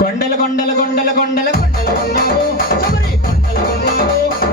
కొండలు కొండలు కొండలు కొండలు కొండలు కొన్నావు కొండలు కొన్నావు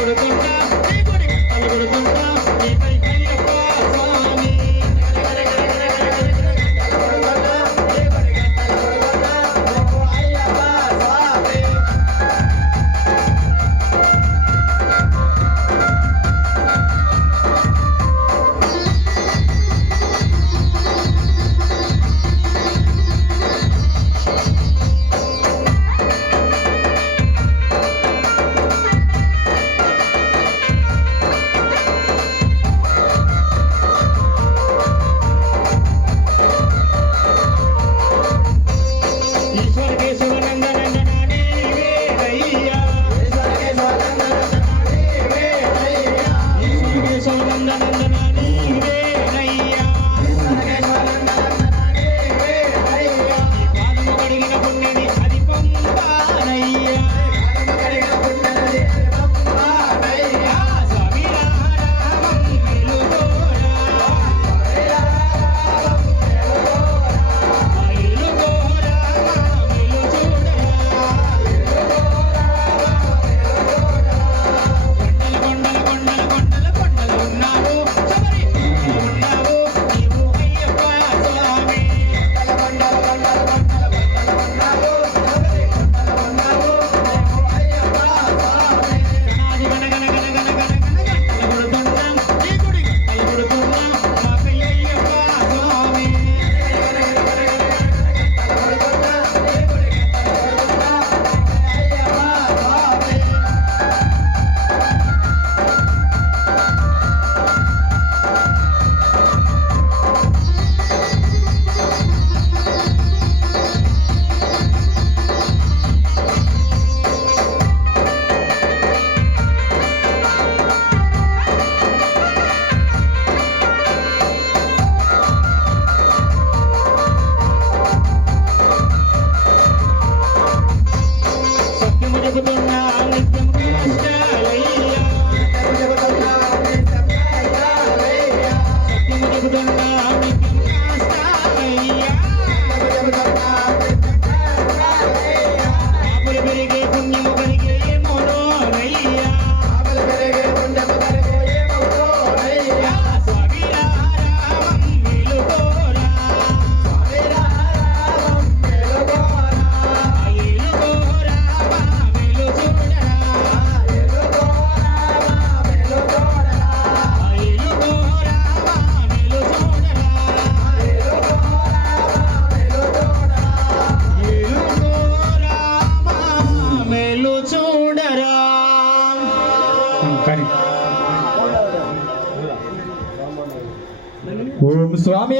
తలుగుడుతుంటా తలుగుడుతుంటా కానీ ఓం స్వామి